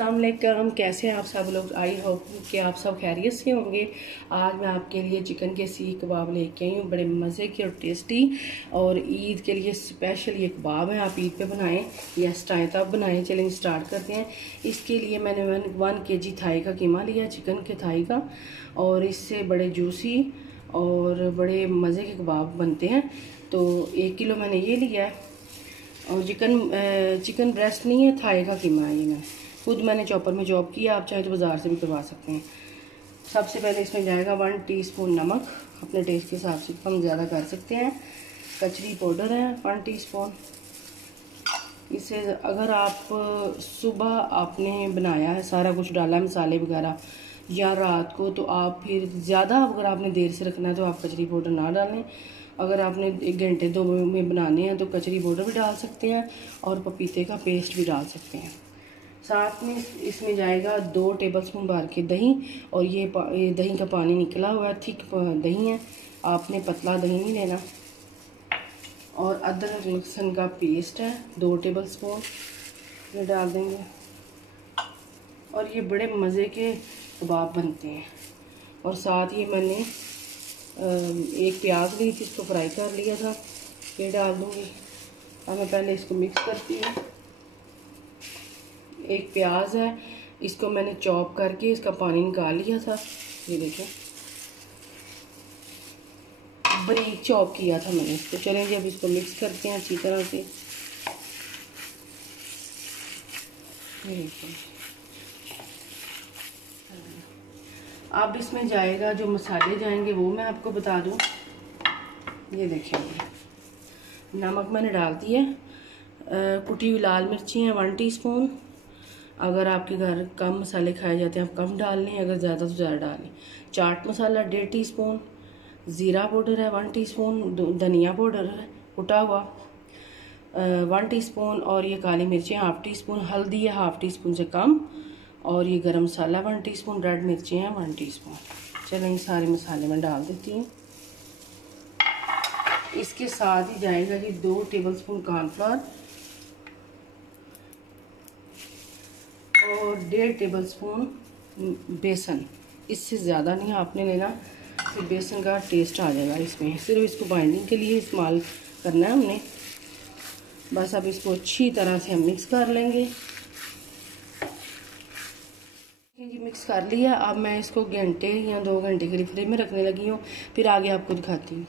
अस्सलाम वालेकुम। कैसे हैं आप सब लोग? आई होप कि आप सब खैरियत से होंगे। आज मैं आपके लिए चिकन के सीख कबाब लेके आई हूँ, बड़े मज़े के और टेस्टी। और ईद के लिए स्पेशल ये कबाब हैं, आप ईद पे बनाएं, गेस्ट आए तब बनाएं। चलें स्टार्ट करते हैं। इसके लिए मैंने 1 kg थाई का कीमा लिया, चिकन के थाई का, और इससे बड़े जूसी और बड़े मज़े के कबाब बनते हैं। तो 1 किलो मैंने ये लिया है। और चिकन ब्रेस्ट नहीं है, थाई का कीमा है। ये मैंने चॉपर में चॉप किया, आप चाहे तो बाज़ार से भी करवा सकते हैं। सबसे पहले इसमें जाएगा 1 टीस्पून नमक, अपने टेस्ट के हिसाब से कम ज़्यादा कर सकते हैं। कचरी पाउडर है 1 टीस्पून। इसे अगर आप सुबह आपने बनाया है, सारा कुछ डाला है मसाले वगैरह, या रात को, तो आप फिर ज़्यादा अगर आपने देर से रखना है तो आप कचरी पाउडर ना डालें। अगर आपने 1 घंटे 2 में बनाने हैं तो कचरी पाउडर भी डाल सकते हैं और पपीते का पेस्ट भी डाल सकते हैं। साथ में इसमें जाएगा 2 टेबलस्पून भर के दही, और ये दही का पानी निकला हुआ है, थिक दही है, आपने पतला दही नहीं लेना। और अदरक लहसुन का पेस्ट है 2 टेबलस्पून, ये डाल देंगे। और ये बड़े मज़े के कबाब बनते हैं। और साथ ही मैंने 1 प्याज ली थी, इसको फ्राई कर लिया था, ये डाल दूँगी। अब मैं पहले इसको मिक्स करती हूँ। 1 प्याज है, इसको मैंने चॉप करके इसका पानी निकाल लिया था, ये देखें, बारीक चॉप किया था मैंने इसको। चलेंगे अब इसको मिक्स करते हैं अच्छी तरह से। अब इसमें जाएगा, जो मसाले जाएंगे वो मैं आपको बता दूं। ये देखेंगे, नमक मैंने डाल दिया, कुटी हुई लाल मिर्ची हैं 1 टीस्पून। अगर आपके घर कम मसाले खाए जाते हैं आप कम डाल लें, अगर ज़्यादा तो ज़्यादा डाल लें। चाट मसाला 1.5 टीस्पून, ज़ीरा पाउडर है 1 टीस्पून, धनिया पाउडर है कुटा हुआ 1 टीस्पून, और ये काली मिर्चें 1/2 टीस्पून, हल्दी है 1/2 टीस्पून से कम, और ये गरम मसाला 1 टीस्पून, रेड मिर्चें हैं 1 टीस्पून। चलो ये सारे मसाले मैं डाल देती हूँ। इसके साथ ही जाएगा जी 2 टेबलस्पून कॉर्नफ्लोर और 1.5 टेबलस्पून बेसन। इससे ज़्यादा नहीं आपने लेना, फिर बेसन का टेस्ट आ जाएगा इसमें। सिर्फ इसको बाइंडिंग के लिए इस्तेमाल करना है हमने। बस अब इसको अच्छी तरह से हम मिक्स कर लेंगे। जी मिक्स कर लिया। अब मैं इसको घंटे या 2 घंटे के लिए फ्रिज में रखने लगी हूँ, फिर आगे आपको दिखाती हूँ।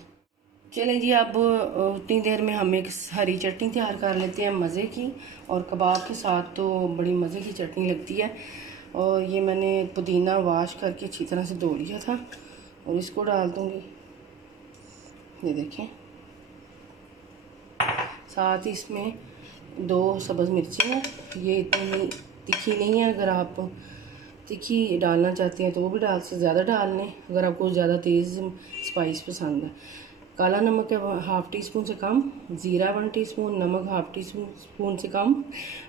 चलें जी, अब उतनी देर में हम एक हरी चटनी तैयार कर लेते हैं मज़े की, और कबाब के साथ तो बड़ी मज़े की चटनी लगती है। और ये मैंने पुदीना वॉश करके अच्छी तरह से धो लिया था, और इसको डाल दूँगी, ये देखें। साथ ही इसमें 2 सब्ज़ मिर्ची हैं, ये इतनी तीखी नहीं है, अगर आप तीखी डालना चाहते हैं तो वो भी ज़्यादा डाल लें, अगर आपको ज़्यादा तेज़ स्पाइस पसंद है। काला नमक है 1/2 टीस्पून से कम, ज़ीरा 1 टीस्पून, नमक 1/2 टीस्पून से कम,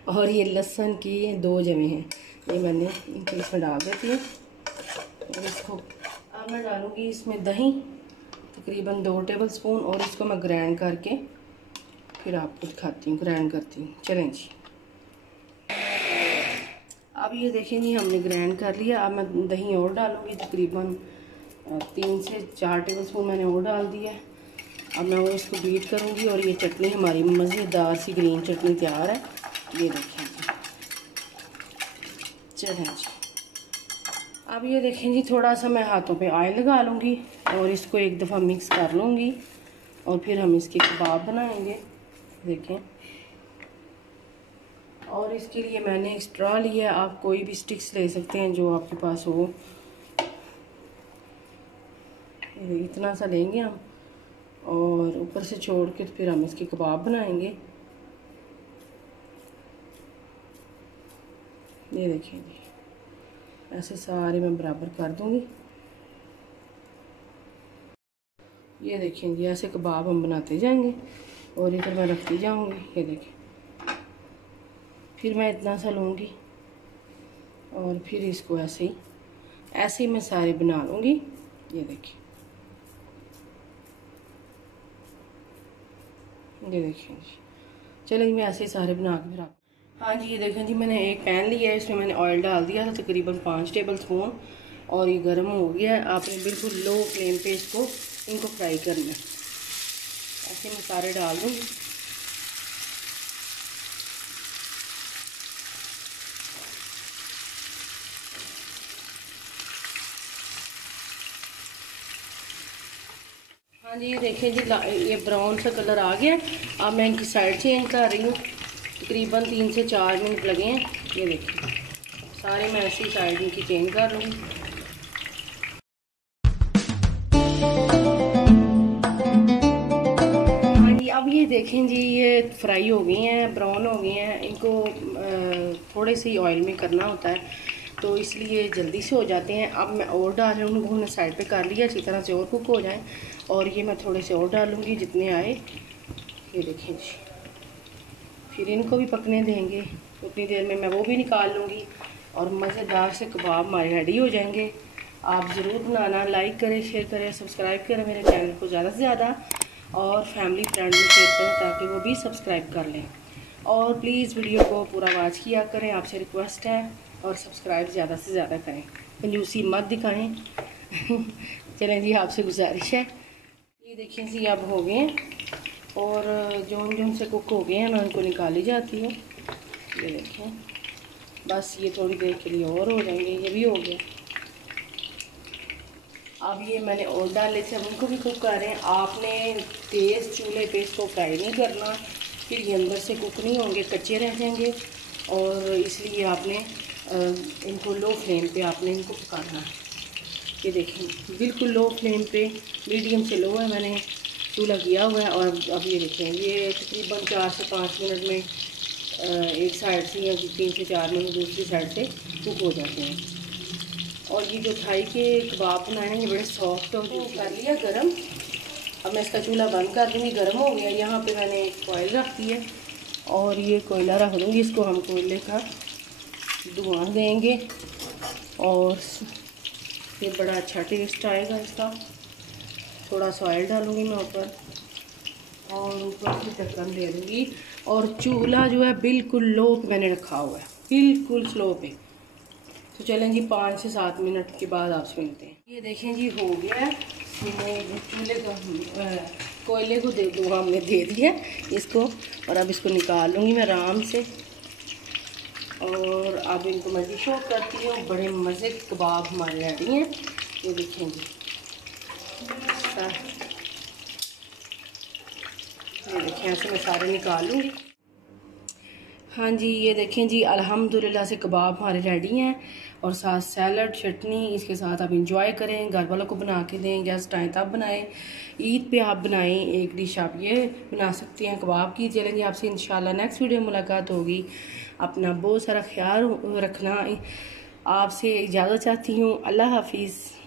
और ये लहसुन की 2 जवे हैं, ये मैंने इनको इसमें डाल देती हूँ। और इसको अब मैं डालूँगी इसमें दही तकरीबन 2 टेबलस्पून, और इसको मैं ग्राइंड करके फिर आपको दिखाती हूँ, ग्राइंड करती हूँ। चलें जी, अब ये देखें जी हमने ग्राइंड कर लिया। अब मैं दही और डालूँगी, तकरीबन 3 से 4 टेबलस्पून मैंने और डाल दिया। अब मैं वो इसको बीट करूँगी, और ये चटनी हमारी मज़ेदार सी ग्रीन चटनी तैयार है, ये देखें जी। चलें जी, अब ये देखें जी, थोड़ा सा मैं हाथों पे ऑयल लगा लूँगी और इसको एक दफ़ा मिक्स कर लूँगी, और फिर हम इसके कबाब बनाएंगे, देखें। और इसके लिए मैंने स्ट्रॉ लिया, आप कोई भी स्टिक्स ले सकते हैं जो आपके पास हो। इतना सा लेंगे हम, और ऊपर से छोड़ के तो फिर हम इसके कबाब बनाएंगे। ये देखिए जी, ऐसे सारे मैं बराबर कर दूंगी। ये देखिए जी, ऐसे कबाब हम बनाते जाएंगे, और इधर मैं रखती जाऊंगी। ये देखिए, फिर मैं इतना सा लूँगी, और फिर इसको ऐसे ही मैं सारे बना लूँगी। ये देखिए, ये देखिए जी, चलिए मैं ऐसे ही सारे बना के फिर आप हाँ जी, ये देखें जी, मैंने एक पैन लिया है, इसमें मैंने ऑयल डाल दिया था तकरीबन 5 टेबल स्पून, और ये गर्म हो गया है। आपने बिल्कुल लो फ्लेम पे इनको फ्राई करना है। ऐसे मैं सारे डाल दूँगी। हाँ जी, देखें जी, ये ब्राउन सा कलर आ गया। अब मैं इनकी साइड चेंज कर रही हूँ। तकरीबन 3 से 4 मिनट लगे हैं। ये देखिए, सारे मैं ऐसी साइड इनकी चेंज कर लूँगी। हाँ जी, अब ये देखें जी, ये फ्राई हो गई हैं, ब्राउन हो गई हैं। इनको थोड़े से ऑयल में करना होता है, तो इसलिए जल्दी से हो जाते हैं। अब मैं और डाल रही हूँ, उनको हमने साइड पे कर लिया, अच्छी तरह से और कुक हो जाएं। और ये मैं थोड़े से और डालूँगी जितने आए। ये देखें जी, फिर इनको भी पकने देंगे। उतनी देर में मैं वो भी निकाल लूँगी और मज़ेदार से कबाब हमारे रेडी हो जाएंगे। आप ज़रूर बनाना, लाइक करें, शेयर करें, सब्सक्राइब करें मेरे चैनल को ज़्यादा से ज़्यादा, और फैमिली फ्रेंड में शेयर करें ताकि वो भी सब्सक्राइब कर लें। और प्लीज़ वीडियो को पूरा वॉच किया करें, आपसे रिक्वेस्ट है। और सब्सक्राइब ज़्यादा से ज़्यादा करें, कंजूसी मत दिखाएं। चलें जी, आपसे गुजारिश है। ये देखें जी, अब हो गए हैं, और जो से कुक हो गए हैं मैं उनको निकाली जाती हूँ। ये देखें, बस ये थोड़ी देर के लिए और हो जाएंगे। ये भी हो गया। अब ये मैंने और डाले थे, अब उनको भी कुक कर रहे हैं। आपने तेज़ चूल्हे पे इसको फ्राई नहीं करना, फिर ये अंदर से कुक नहीं होंगे, कच्चे रह जाएंगे। और इसलिए आपने इनको लो फ्लेम पे आपने इनको पकाना है। ये देखें, बिल्कुल लो फ्लेम पे, मीडियम से लो है मैंने चूल्हा किया हुआ है। और अब ये देखें, ये तकरीबन 4 से 5 मिनट में एक साइड से, या 3 से 4 मिनट दूसरी साइड से कुक हो जाते हैं। और ये जो थाई के कबाब बनाए हैं, ये बड़े सॉफ्ट और कर लिया गरम। अब मैं इसका चूल्हा बंद कर दूँगी, गर्म हो गया। यहाँ पे मैंने कोयल रख दी है, और ये कोयला रख दूँगी। इसको हम कोयले का धुआं देंगे, और ये बड़ा अच्छा टेस्ट आएगा इसका। थोड़ा सा ऑयल डालूँगी मैं ऊपर, और ऊपर से ढक्कन दे दूँगी। और चूल्हा जो है बिल्कुल लो पे मैंने रखा हुआ है, बिल्कुल स्लो पे। तो चलें जी, 5 से 7 मिनट के बाद आपसे मिलते हैं। ये देखें जी, हो गया है। मैंने चूल्हे का कोयले को धुआं हमने दे दिया इसको, और अब इसको निकाल लूँगी मैं आराम से। और अब इनको मैं डिश आउट करती हूँ। बड़े मज़े के कबाब हमारे रेडी हैं। ये देखें जी, ये देखें, ऐसे मैं सारे निकाल लूँगी। हाँ जी, ये देखें जी, अल्हम्दुलिल्लाह से कबाब हमारे रेडी हैं, और साथ सैलड, चटनी। इसके साथ आप इंजॉय करें, घर वालों को बना के दें, गेस्ट आएँ तब बनाएं, ईद पे आप बनाएं। एक डिश आप ये बना सकती हैं कबाब की। चलेंगे, आपसे इंशाल्लाह नेक्स्ट वीडियो में मुलाकात होगी। अपना बहुत सारा ख्याल रखना। आपसे इजाज़त चाहती हूँ। अल्लाह हाफिज़।